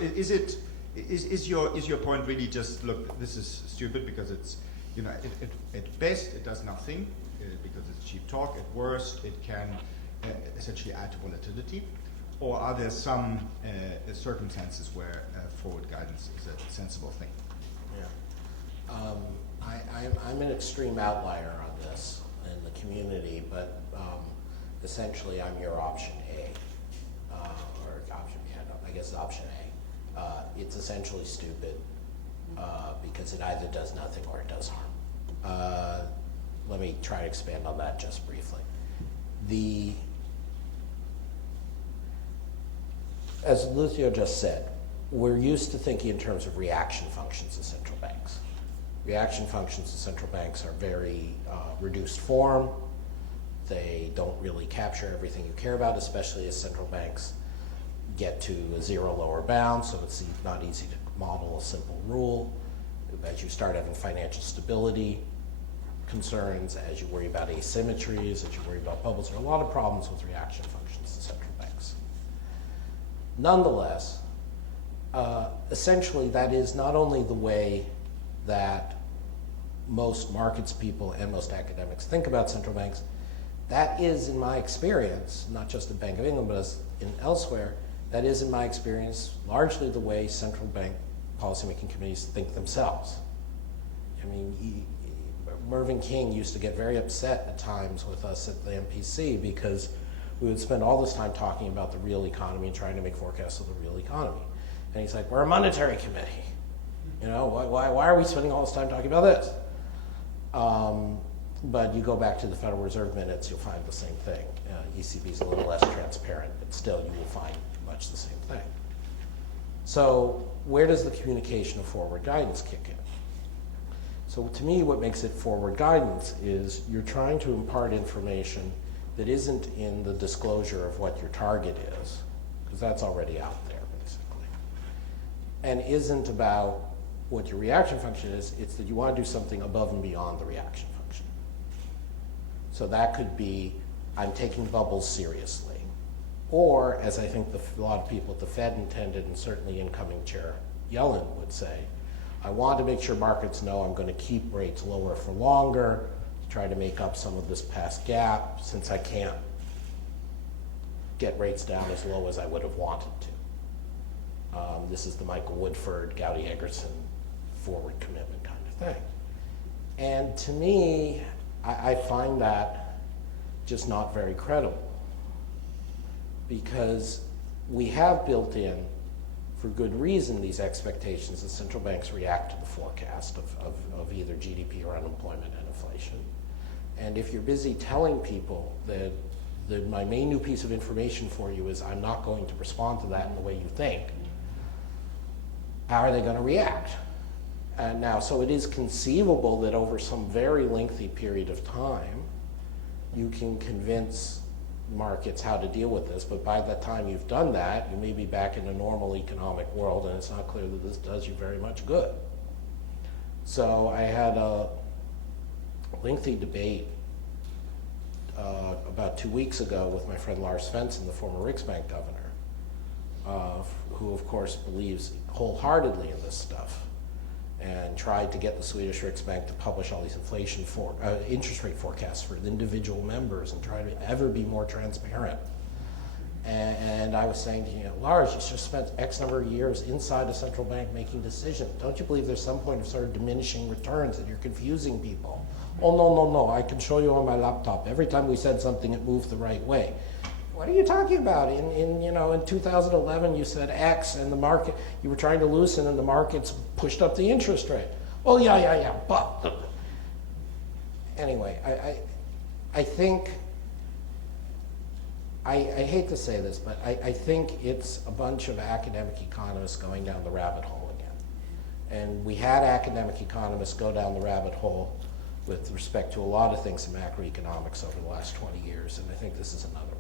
is your point really just, look, this is stupid because it's, at best it does nothing because it's cheap talk. At worst, it can essentially add to volatility. Or are there some circumstances where forward guidance is a sensible thing? Yeah, I'm an extreme outlier on this in the community, but essentially I'm your option A, or option B. I guess option A. It's essentially stupid because it either does nothing or it does harm. Let me try to expand on that just briefly. as Lucio just said, we're used to thinking in terms of reaction functions of central banks. Reaction functions of central banks are very reduced form. They don't really capture everything you care about, especially as central banks get to a zero lower bound, so it's not easy to model a simple rule. As you start having financial stability concerns, as you worry about asymmetries, as you worry about bubbles, there are a lot of problems with reaction functions of central banks. Nonetheless, essentially that is not only the way that most markets people and most academics think about central banks, that is, in my experience, not just at Bank of England, but in elsewhere, that is, in my experience, largely the way central bank policymaking committees think themselves. I mean, Mervyn King used to get very upset at times with us at the MPC because we would spend all this time talking about the real economy and trying to make forecasts of the real economy. And he's like, we're a monetary committee. You know, why are we spending all this time talking about this? But you go back to the Federal Reserve minutes, you'll find the same thing. ECB is a little less transparent, but still you will find much the same thing. So where does the communication of forward guidance kick in? So to me, what makes it forward guidance is you're trying to impart information that isn't in the disclosure of what your target is, because that's already out there, basically, and isn't about what your reaction function is. It's that you want to do something above and beyond the reaction function. So that could be, I'm taking bubbles seriously. Or, as I think a lot of people at the Fed intended, and certainly incoming Chair Yellen would say, I want to make sure markets know I'm going to keep rates lower for longer, to try to make up some of this past gap, since I can't get rates down as low as I would have wanted to. This is the Michael Woodford, Gowdy Eggerson forward commitment kind of thing. And to me, I find that just not very credible, because we have built in, for good reason, these expectations that central banks react to the forecast of either GDP or unemployment and inflation. And if you're busy telling people that my main new piece of information for you is I'm not going to respond to that in the way you think, how are they going to react? And now, so it is conceivable that over some very lengthy period of time, you can convince markets how to deal with this, but by the time you've done that, you may be back in a normal economic world, and it's not clear that this does you very much good. So I had a lengthy debate about 2 weeks ago with my friend Lars Svensson, the former Riksbank governor, who of course believes wholeheartedly in this stuff, and tried to get the Swedish Riksbank to publish all these interest rate forecasts for the individual members and try to ever be more transparent. And I was saying to him, Lars, you just spent X number of years inside a central bank making decisions. Don't you believe there's some point of sort of diminishing returns that you're confusing people? Oh, no, I can show you on my laptop. Every time we said something, it moved the right way. What are you talking about? In 2011, you said X, and the market, you were trying to loosen, and the markets pushed up the interest rate. Oh, yeah, but anyway, I think, I hate to say this, but I think it's a bunch of academic economists going down the rabbit hole again. And we had academic economists go down the rabbit hole with respect to a lot of things in macroeconomics over the last 20 years, and I think this is another one.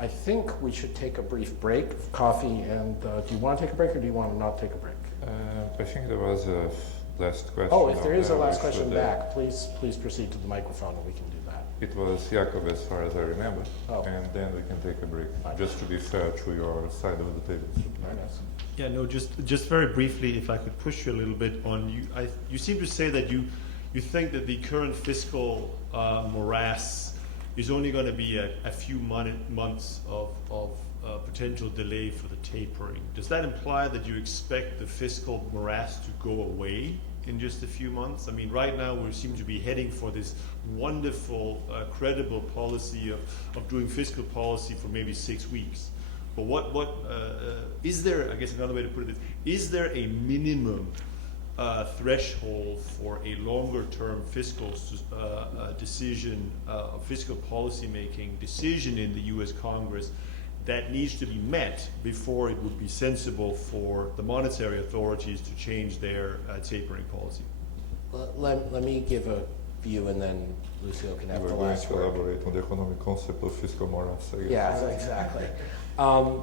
I think we should take a brief break of coffee, and do you want to take a break or do you want to not take a break? I think there was a last question. Oh, if there is a last question back, please proceed to the microphone and we can do that. It was Jakob, as far as I remember, Oh. and then we can take a break, Fine. just to be fair to your side of the table. Very nice. Yeah, no, just very briefly, if I could push you a little bit on you. You seem to say that you think that the current fiscal morass is only going to be a few months of potential delay for the tapering. Does that imply that you expect the fiscal morass to go away in just a few months? I mean, right now we seem to be heading for this wonderful, credible policy of doing fiscal policy for maybe 6 weeks. But what is there, I guess another way to put it is there a minimum threshold for a longer-term fiscal decision, fiscal policy-making decision in the U.S. Congress that needs to be met before it would be sensible for the monetary authorities to change their tapering policy. Let me give a view, and then Lucio can have We're the going last to word. elaborate on the economic concept of fiscal morass, I guess. Yeah, exactly. I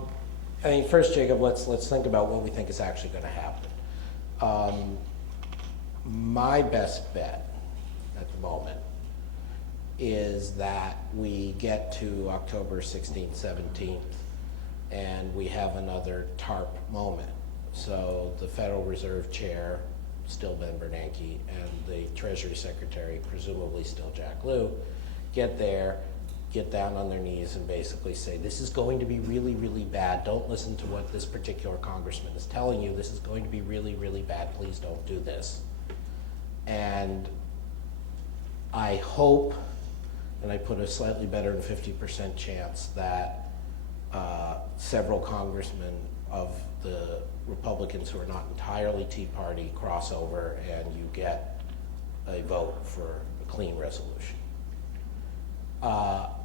mean, first, Jacob, let's think about what we think is actually going to happen. My best bet at the moment is that we get to October 16th, 17th, and we have another TARP moment. So the Federal Reserve Chair, still Ben Bernanke, and the Treasury Secretary, presumably still Jack Lew, get there, get down on their knees and basically say, this is going to be really, really bad. Don't listen to what this particular congressman is telling you. This is going to be really, really bad. Please don't do this. And I hope, and I put a slightly better than 50% chance that several congressmen of the Republicans who are not entirely Tea Party cross over and you get a vote for a clean resolution.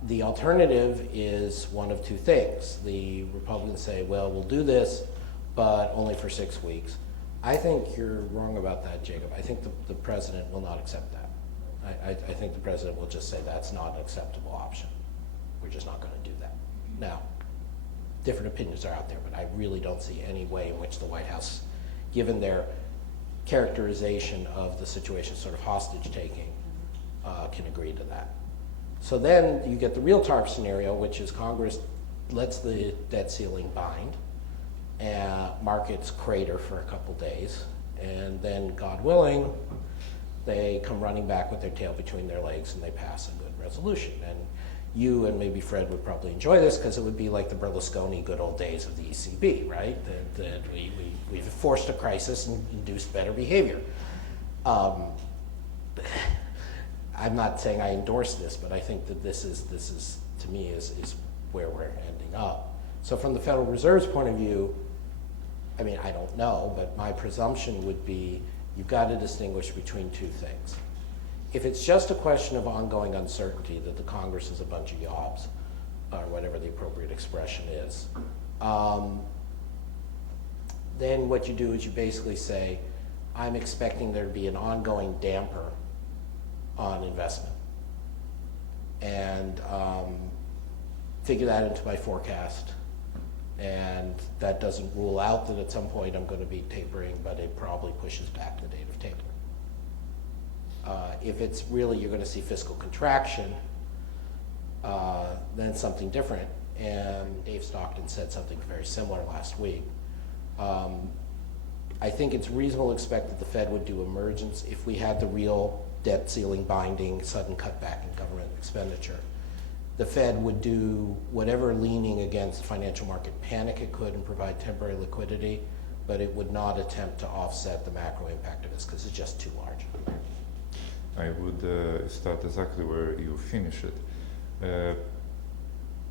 The alternative is one of two things. The Republicans say, well, we'll do this, but only for 6 weeks. I think you're wrong about that, Jacob. I think the president will not accept that. I think the president will just say that's not an acceptable option. We're just not going to do that. Now, different opinions are out there, but I really don't see any way in which the White House, given their characterization of the situation, sort of hostage taking, can agree to that. So then you get the real TARP scenario, which is Congress lets the debt ceiling bind, and markets crater for a couple days, and then, God willing, they come running back with their tail between their legs and they pass a good resolution. And you and maybe Fred would probably enjoy this because it would be like the Berlusconi good old days of the ECB, right? That we've forced a crisis and induced better behavior. I'm not saying I endorse this, but I think that this is to me is where we're ending up. So from the Federal Reserve's point of view, I mean, I don't know, but my presumption would be you've got to distinguish between two things. If it's just a question of ongoing uncertainty that the Congress is a bunch of yobs, or whatever the appropriate expression is, then what you do is you basically say, I'm expecting there to be an ongoing damper on investment. And figure that into my forecast. And that doesn't rule out that at some point I'm going to be tapering, but it probably pushes back the date of tapering. If it's really you're going to see fiscal contraction, then something different. And Dave Stockton said something very similar last week. I think it's reasonable to expect that the Fed would do emergence if we had the real debt ceiling binding, sudden cutback in government expenditure. The Fed would do whatever leaning against financial market panic it could and provide temporary liquidity, but it would not attempt to offset the macro impact of this because it's just too large. I would start exactly where you finish it.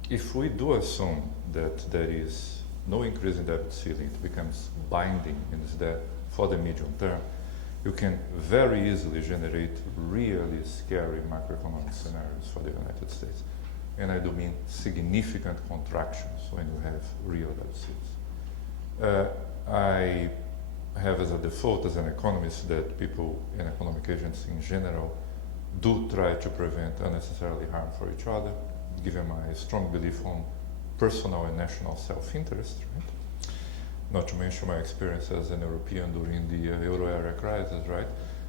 If we do assume that there is no increase in debt ceiling, it becomes binding instead for the medium term, you can very easily generate really scary macroeconomic scenarios for the United States. And I do mean significant contractions when you have real deficits. I have as a default as an economist that people and economic agents in general do try to prevent unnecessarily harm for each other, given my strong belief on personal and national self-interest, right? Not to mention my experience as an European during the euro area crisis, right?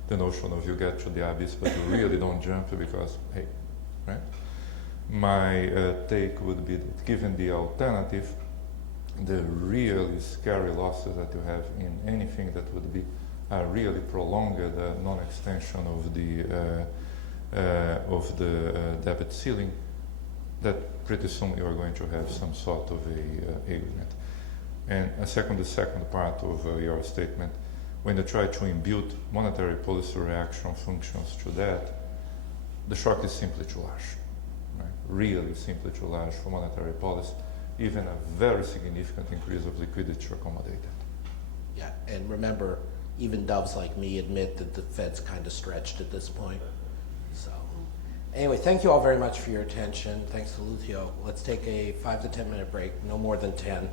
The notion of you get to the abyss but you really don't jump because, hey, right? My take would be that given the alternative, the really scary losses that you have in anything that would be really prolonged non-extension of the debit ceiling, that pretty soon you are going to have some sort of a agreement. And the second part of your statement, when you try to impute monetary policy reaction functions to that, the shock is simply too large. Really simply too large for monetary policy, even a very significant increase of liquidity to accommodate it. Yeah, and remember, even doves like me admit that the Fed's kind of stretched at this point. So, Anyway, thank you all very much for your attention. Thanks to Lucio. Let's take a 5 to 10 minute break, no more than 10,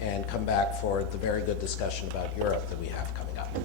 and come back for the very good discussion about Europe that we have coming up.